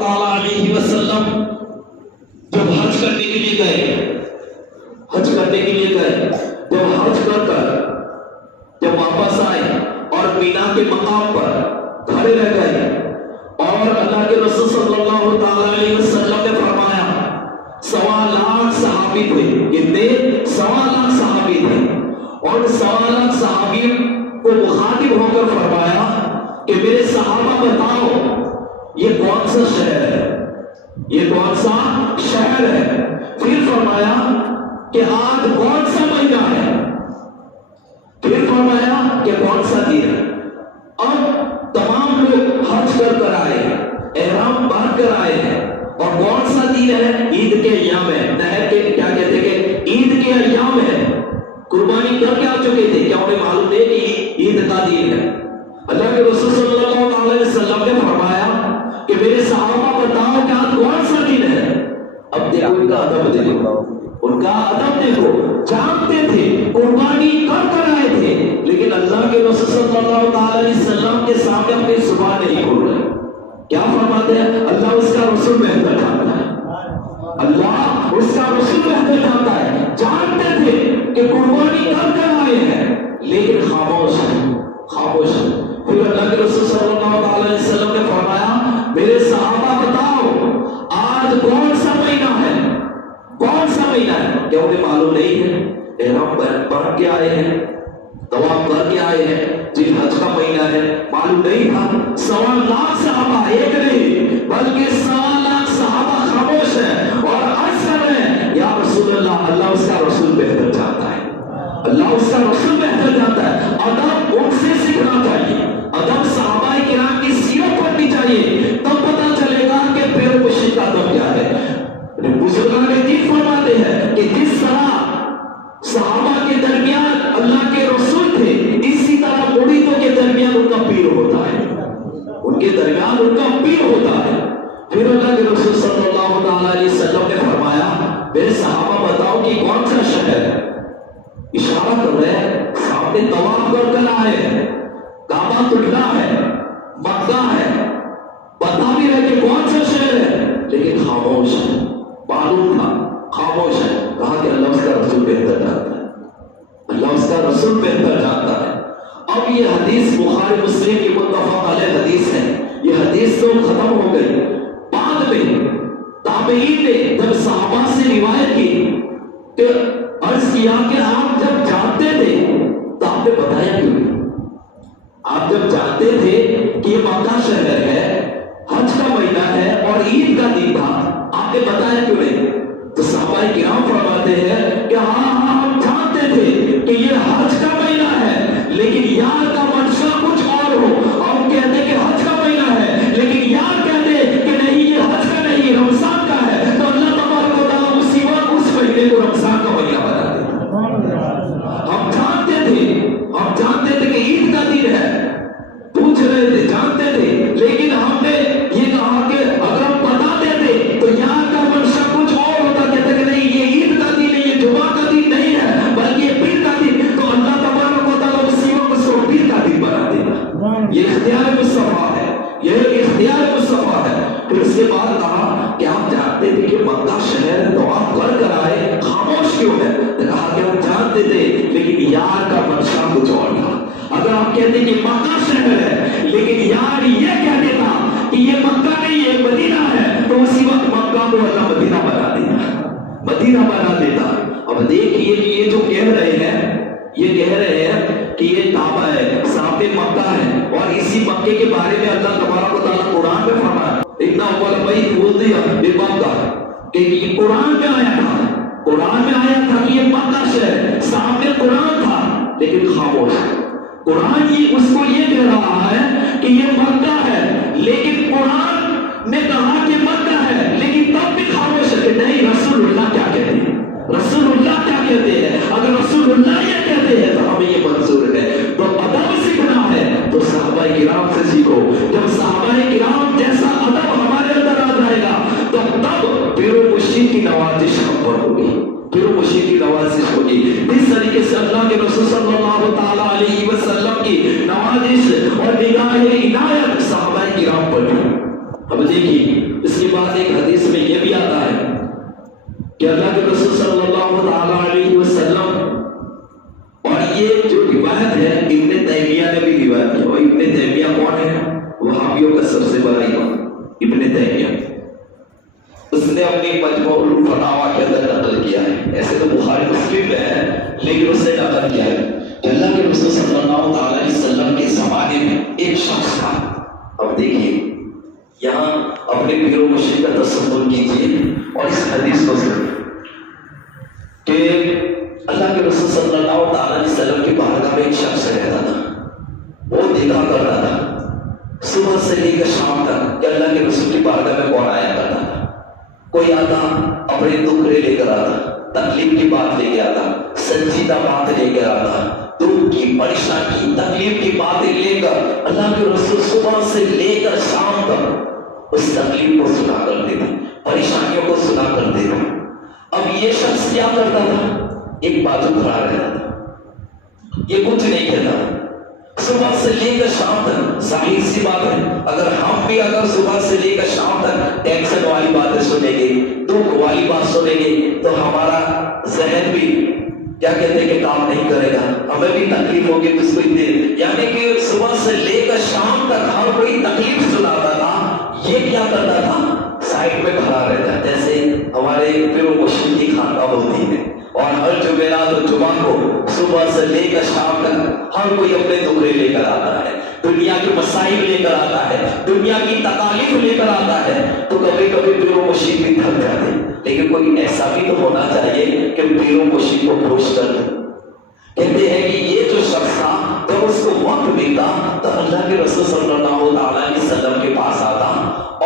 تعالی علیہ وسلم جب حج کرنے کے لیے گئے، جب حج کر جب واپس آئے اور مینا کے مقام پر کھڑے رہ گئے اور اللہ کے رسول صلی اللہ تعالی علیہ وسلم نے فرمایا 1.25 لاکھ صحابی تھے، کتنے؟ 1.25 لاکھ صحابی تھے، اور 1.25 لاکھ صحابی کو مخاطب ہو کر فرمایا کہ میرے صحابہ بتاؤ یہ کون سا شہر ہے، یہ کون سا شہر ہے؟ پھر فرمایا کہ آج کون سا مہینہ ہے، پھر فرمایا کہ کون سا دن ہے۔ اب تمام لوگ حج کر آئے ہیں، احرام باندھ کر آئے ہیں، اور کون سا دن ہے؟ عید کے ایام ہے، نہر کے کیا کہتے ہیں کہ عید کے ایام ہے، قربانی کر کے آ چکے تھے، کیا انہیں معلوم ہے کہ عید کا دن ہے؟ اللہ کے رسول صلی اللہ علیہ وسلم نے فرمایا کہ میرے صحابہ بتاؤ کہ آج کون سا دن ہے؟ اب دیکھو ان کا ادب دیکھو، ان کا ادب دیکھو، جانتے تھے، قربانی کر آئے تھے، لیکن اللہ کے رسول صلی اللہ علیہ وسلم کے سامنے اپنی زبان نہیں کھول رہے۔ کیا فرماتے ہیں؟ اللہ اس کا رسول بہتر جانتا ہے، اللہ اس کا رسول بہتر جانتا ہے۔ جانتے تھے کہ قربانی کر آئے ہیں، لیکن خاموش ہے، خاموش ہے۔ پھر اللہ کے رسول صلی اللہ علیہ وسلم نے فرمایا میرے صحابہ بتاؤ آج کون سا مہینہ ہے، کون سا مہینہ ہے؟ کیا انہیں معلوم نہیں ہے؟ احرام پہن کے آئے ہیں، طواف کر کے آئے ہیں، جن حج کا مہینہ ہے، معلوم نہیں تھا۔ 1.25 لاکھ صحابہ، ایک نہیں بلکہ 1.25 لاکھ صحابہ خاموش ہیں اور عرض کر رہے ہیں یا رسول اللہ، اللہ اس کا رسول بہتر جانتا ہے، اللہ اس کا رسول بہتر جانتا ہے۔ ادب ان سے سیکھنا چاہیے، ادب صحابہ کرام کی سیرت پڑھنی چاہیے، تب پتہ چلے گا کہ پیر مشرک کا ادب کیا ہے۔ بزرگان دین فرماتے ہیں کہ جس طرح صحابہ کے درمیان اللہ کے رسول تھے، اسی طرح مریدوں کے درمیان ان کا پیر ہوتا ہے، ان کے درمیان ان کا پیر ہوتا ہے۔ پھر اللہ کے رسول صلی اللہ علیہ وسلم نے فرمایا میرے صحابہ بتاؤ کہ کون سا شہر ہے؟ اشارہ کر رہے ہیں سامنے طواف کر آئے ہیں، کعبۃ اللہ ہے، مکہ ہے، بتا بھی رہے کہ کون سا شہر ہے، لیکن خاموش ہے، معلوم تھا، خاموش ہے۔ کہا کہ اللہ اس کا رسول بہتر جانتا ہے، اللہ اس کا رسول بہتر جانتا ہے۔ اب یہ حدیث بخاری مسلم کی متفق علیہ حدیث ہے، یہ حدیث تو ختم ہو گئی۔ بعد میں تابعین نے جب صحابہ سے روایت کی کہ عرض کیا کہ آپ جب جانتے تھے تو آپ نے بتایا کیوں نہیں؟ آپ جب جانتے تھے کہ یہ مکہ شہر ہے، حج کا مہینہ ہے اور عید کا دن تھا، آپ نے بتایا کیوں نہیں؟ تو صحابہ کرام فرماتے ہیں کہ ہاں ہم جانتے تھے کہ یہ حج کا مہینہ ہے، لیکن یار کا منشا کچھ اور ہو، ہم کہتے کہ حج کا مہینہ ہے، لیکن یار کہتے کہ نہیں یہ حج کا نہیں رمضان کا ہے، تو اللہ تبارک و تعالیٰ اسی وقت اس مہینے کو رمضان کا مہینہ بنا دے۔ ہم جانتے تھے کہ عید کا دن ہے، پوچھ رہے تھے، جانتے تھے، لیکن ہم نے یہ کہا کہ اگر ہم بتاتے تھے تو یار کا منشا کچھ اور ہوتا، کہتے کہ نہیں یہ عید کا دن ہے، یہ جمعہ کا دن نہیں ہے بلکہ یہ پیر کا دن، تو اللہ تبارک و تعالیٰ اسی وقت اس کو پیر کا دن بنا دینا۔ یہ اختیار مصطفیٰ ہے، یہ اختیار مصطفیٰ ہے۔ پھر اس کے بعد کہا کہ آپ جانتے تھے کہ مکہ شہر تو آپ کر آئے، خاموش کیوں ہے؟ کہا کہ ہم جانتے تھے لیکن یار کا منشا کچھ اور تھا۔ اگر آپ کہتے کہ مکہ شہر ہے لیکن یار یہ کہہ دیتا کہ یہ مکہ نہیں یہ مدینہ ہے، تو اسی وقت مکہ کو اللہ مدینہ بنا دیتا، مدینہ بنا دیتا۔ اب دیکھیے کہ یہ جو کہہ رہے ہیں، یہ کہہ رہے ہیں کہ یہ کعبہ ہے، سامنے مکہ ہے، اور اسی مکے کے بارے میں اللہ تبارک و تعالیٰ قرآن میں فرمایا اتنا اول بیت وضع بمکہ، کہ یہ قرآن میں آیا تھا، قرآن میں آیا تھا کہ یہ مکہ شہر، سامنے قرآن تھا لیکن خاموش۔ قرآن اس کو یہ کہہ رہا ہے کہ یہ مکہ ہے، لیکن قرآن نے کہا کہ مکہ ہے، لیکن تب بھی خاموش ہے کہ نہیں رسول اللہ کیا کہتے ہیں، رسول اللہ کیا کہتے ہیں۔ اگر رسول اللہ یہ کہتے ہیں تو ہمیں یہ منظور ہے۔ تو ادب سیکھنا ہے تو صحابہ کرام سے سیکھو، جب صحابہ کرام جیسا ادب ہمارے اندر آ جائے گا تو تب پیر و مرشد کی نوازش ہم پر ہوگی، پیر و مرشد کی نوازش ہوگی۔ اس طریقے سے اللہ کے رسول صلی اللہ تعالیٰ علیہ وسلم کی نوازش اور نگاہ عنایت صحابہ کرام پر۔ اب دیکھیے اس کے بعد ایک حدیث میں یہ بھی آتا ہے کہ اللہ کے رسول صلی اللہ تعالیٰ علیہ وسلم، اور یہ جو روایت ہے ابن تیمیہ نے بھی روایت کی، اور ابن تیمیہ کون ہے؟ وہابیوں کا سب سے بڑا امام ابن تیمیہ، اس نے اپنی مجموع الفتاوی کے اندر نقل کیا ہے، ایسے تو بخاری مسلم میں ہے لیکن اس نے نقل کیا ہے کہ اللہ کے رسول صلی اللہ تعالیٰ علیہ وسلم کے زمانے میں ایک شخص تھا۔ اب دیکھیے یہاں اپنے پیر و مرشد کا تصور کیجیے اور اس حدیث کو سنیں کہ اللہ کے رسول صلی اللہ تعالیٰ علیہ وسلم کی بارگاہ میں ایک شخص رہتا تھا، وہ دیکھا کرتا تھا صبح سے لے کر شام تک کہ اللہ کے رسول کی بارگاہ میں کون آیا کرتا تھا۔ کوئی آتا اپنے دکھڑے لے کر آتا، تکلیف کی بات لے کے آتا، سنجیدہ بات لے کر آتا، دکھ کی، پریشانی کی، تکلیف کی باتیں لے کر اللہ کے رسول صبح سے لے کر شام تک اس تکلیف کو سنا کرتے تھے، پریشانیوں کو سنا کرتے تھے۔ اب یہ شخص کیا کرتا تھا؟ ایک بازو کھڑا رہتا تھا، یہ کچھ نہیں کہتا صبح سے لے کر شام تک۔ ظاہر سی بات ہے اگر ہم بھی اگر صبح سے لے کر شام تک ٹینشن والی باتیں سنیں گے، دکھ والی بات سنیں گے تو ہمارا ذہن بھی کیا کہتے ہیں کہ کام نہیں کرے گا، ہمیں بھی تکلیف ہوگی کچھ کوئی دیر، یعنی کہ صبح سے لے کر شام تک ہر کوئی تکلیف سناتا تھا۔ یہ کیا کرتا تھا؟ سائڈ میں کھڑا رہتا ہے، جیسے ہمارے پیر و مرشد کی خانقاہ ہوتی ہے اور ہر جمعرات و جمعہ کو صبح سے لے کر شام تک ہر کوئی اپنے دکھڑے لے کر آتا ہے، دنیا کے مسائل لے کر آتا ہے، دنیا کی تکالیف لے کر آتا ہے، تو کبھی کبھی پیر و مرشد بھی تھک جاتے، لیکن کوئی ایسا بھی تو ہونا چاہیے کہ پیر و مرشد کو خوش کر دے۔ کہتے ہیں کہ یہ جو شخص تھا جب اس کو وقت ملتا تو اللہ کے رسول صلی اللہ علیہ وسلم کے پاس آتا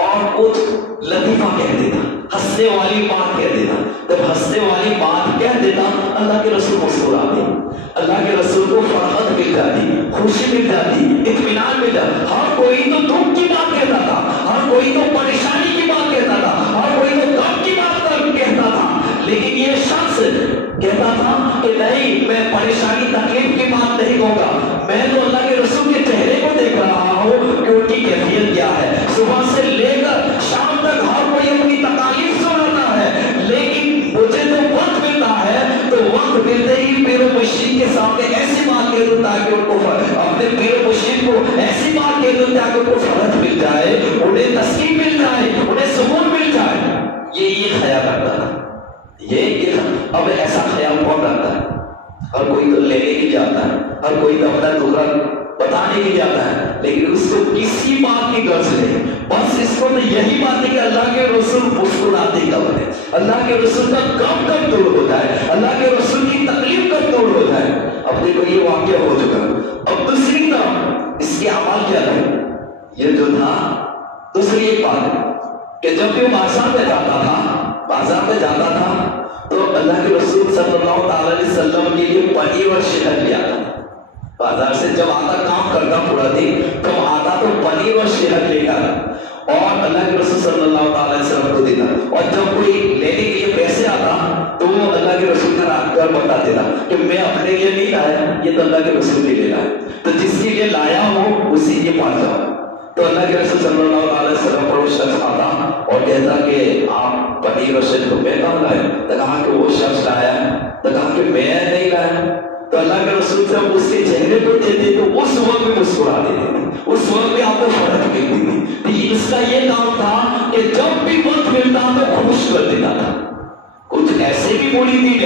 اور کچھ لطیفہ کہہ دیتا، ہنسنے والی بات کہہ دیتا۔ جب ہنسنے والی بات کہہ دیتا اللہ کے رسول مسکراتے، اللہ کے رسول کو فرحت مل جاتی، خوشی مل جاتی، اطمینان مل جاتا۔ ہر کوئی تو دکھ کی بات کہتا تھا، ہر کوئی تو پریشانی کی بات کہتا تھا، ہر کوئی تو غم کی بات کہتا تھا، لیکن یہ شخص کہتا تھا کہ نہیں، میں پریشانی تکلیف کی بات نہیں کہوں گا، میں تو اللہ کے رسول کے چہرے کو دیکھ رہا ہوں کہ ان کی کیفیت کیا ہے۔ صبح سے لے کر شام تک ہر کوئی اپنی تکالیف سناتا ہے، لیکن مجھے تو وقت ملتا ہے تو وقت ملتے ہی پیر و مرشد کے سامنے ایسی بات کہہ دوں تاکہ ان کو اپنے پیر و مرشد کو ایسی بات کہہ دوں تاکہ ان کو فرحت مل جائے، انہیں تسکین مل جائے، انہیں سکون مل جائے۔ یہ خیال رکھتا تھا، یہ اب ایسا خیال کون رکھتا ہے؟ ہر کوئی تو لینے کی جاتا ہے، ہر کوئی تو اپنا دکھڑا بتانے کی جاتا ہے، لیکن اس کو کسی بات کی غرض نہیں، بس اس کو تو یہی بات ہے کہ اللہ کے رسول مسکراتے کب ہے، اللہ کے رسول کا غم کب دور ہوتا ہے، اللہ کے رسول کی تکلیف کب دور ہوتا ہے۔ اب دیکھو یہ واقعہ ہو چکا۔ اب دوسری طرف اس کے اعمال کیا تھے؟ یہ جو تھا دوسری ایک بات ہے کہ جب بھی وہ بازار میں جاتا تھا تو اللہ کے رسول صلی اللہ تعالی علیہ وسلم کے لیے پنیر اور شہد لے آتا تھا۔ بازار سے جب آتا کام کرتا پورا دن، جب آتا تو پنیر اور شہد لے کر اور اللہ کے رسول صلی اللہ تعالی علیہ وسلم کو دیتا، اور جب کوئی لینے کے لیے پیسے آتا تو وہ اللہ کے رسول کا بتا دیتا کہ میں اپنے لیے نہیں لایا، یہ تو اللہ کے رسول کے لیے لایا، تو جس کے لیے لایا ہوں اسی کے پاس جاؤ۔ تو اللہ کے رسول صلی اللہ علیہ وسلم پر وہ شخص آتا اور کہتا کہ آپ پنیر اور شہد کو میں کہاں لائے؟ تو کہا کہ وہ شخص لایا، تو کہا کہ میں نہیں لایا۔ تو اللہ کے رسول سے اس کے چہرے کو دیتے تو اس وقت بھی مسکرا دیتے تھے، اس وقت بھی آپ کو فرحت ملتی تھی۔ اس کا یہ کام تھا کہ جب بھی وقت ملتا تو خوش کر دیتا تھا۔ کچھ ایسے بھی مریدین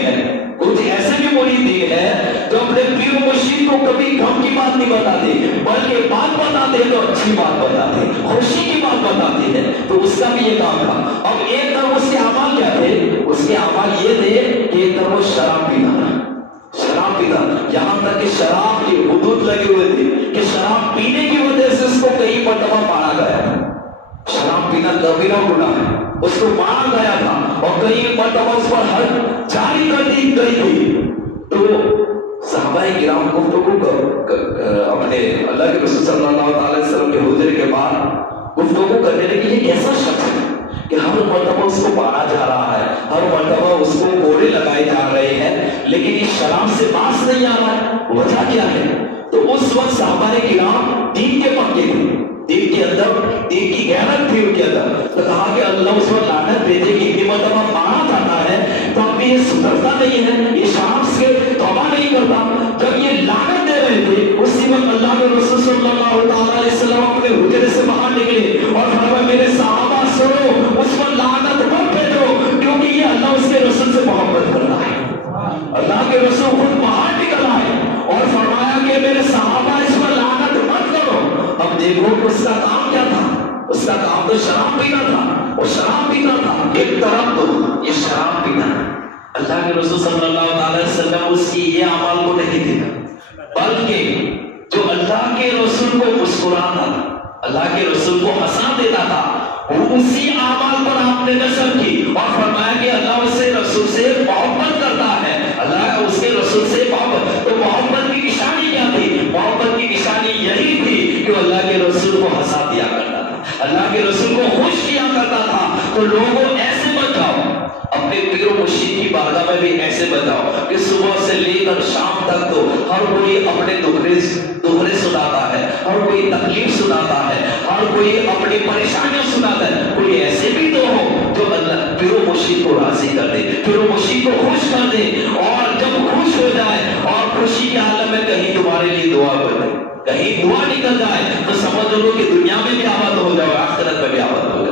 ہیں جو اپنے پیر و مرشد کو کبھی غم کی بات نہیں بتاتے، بلکہ بات بتاتے تو اچھی بات بتاتے، خوشی کی بات بتاتے ہیں، تو اس کا بھی یہ کام تھا۔ اب ایک طرف اس کے اعمال کیا تھے؟ اس کے اعمال یہ تھے کہ ایک طرف وہ شراب پیتا، یہاں تک کہ شراب کی حدود لگے ہوئے تھے کہ شراب پینے کی وجہ سے اس کو کئی مرتبہ مارا گیا۔ شراب پینا کبیرہ گناہ ہے، اس کو مارا گیا تھا اور کئی مرتبہ اس پر حد جاری کر دی گئی تھی۔ تو صحابہ کرام گفتگو اپنے اللہ کے رسول صلی اللہ علیہ وسلم کے حضور کے بعد گفتگو کرنے لگے، یہ کیسا شخص ہے کہ ہر مرتبہ اس کو مارا جا رہا ہے، ہر مرتبہ اس کو کوڑے لگائے جا رہے ہیں، لیکن اس شراب سے باز نہیں آ رہا ہے، وجہ کیا ہے؟ تو اس وقت صحابہ کرام دین کے پکے تھے، ایک کے اندر ایک کی غیرت تھی ان کے اندر، تو کہا کہ اللہ اس پر لعنت بھیجے گی کہ مرتبہ مارا جاتا ہے تو اب بھی یہ سدھرتا نہیں ہے، یہ شراب سے توبہ نہیں کرتا۔ جب یہ لعنت دے رہے تھے اسی وقت اللہ کے رسول صلی اللہ علیہ وسلم اپنے حجرے سے باہر نکلے اور فرمایا میرے صحابہ سنو، اس پر لعنت مت بھیجو کیونکہ یہ اللہ اس کے رسول سے محبت کرتا ہے۔ اللہ کے رسول خود باہر نکل آئے اور فرمایا کہ میرے صحابہ اس پر لعنت مت کرو۔ اب دیکھو کہ اس کا کام کیا تھا، اس کا کام تو شراب پینا تھا، وہ شراب پینا تھا، ایک طرف تو یہ شراب پینا ہے۔ اللہ کے رسول صلی اللہ علیہ وسلم اس کی یہ اعمال کو نہیں دیکھا، بلکہ جو اللہ کے رسول کو مسکراتا تھا، اللہ کے رسول کو ہنسا دیتا تھا، اسی اعمال پر آپ نے نظر کی اور فرمایا کہ اللہ اس سے رسول سے محبت کرتا ہے، اللہ اس کے رسول سے محبت۔ تو محبت کی نشانی کیا تھی؟ محبت کی نشانی یہی تھی کہ اللہ کے رسول کو ہنسا دیا کرتا تھا، اللہ کے رسول کو خوش کیا کرتا تھا۔ تو لوگوں ایسے بچاؤ، اپنے پیر و مرشد کی بارگاہ میں بھی ایسے بچاؤ کہ صبح سے لے کر شام تک تو ہر کوئی اپنے دکھرے سناتا ہے، ہر کوئی تکلیف سناتا ہے، ہر کوئی اپنی پریشانیاں سناتا ہے۔ کوئی ایسے بھی تو ہو جو اللہ پیر و مرشد کو راضی کر دے، پیر و مرشد کو خوش کر دے، اور جب خوش ہو جائے اور خوشی کے عالم میں کہیں تمہارے لیے دعا کر دے، کہیں دعا نکل جائے تو سمجھ لو کہ دنیا میں بھی آباد ہو جاؤ، آخرت میں بھی آباد ہو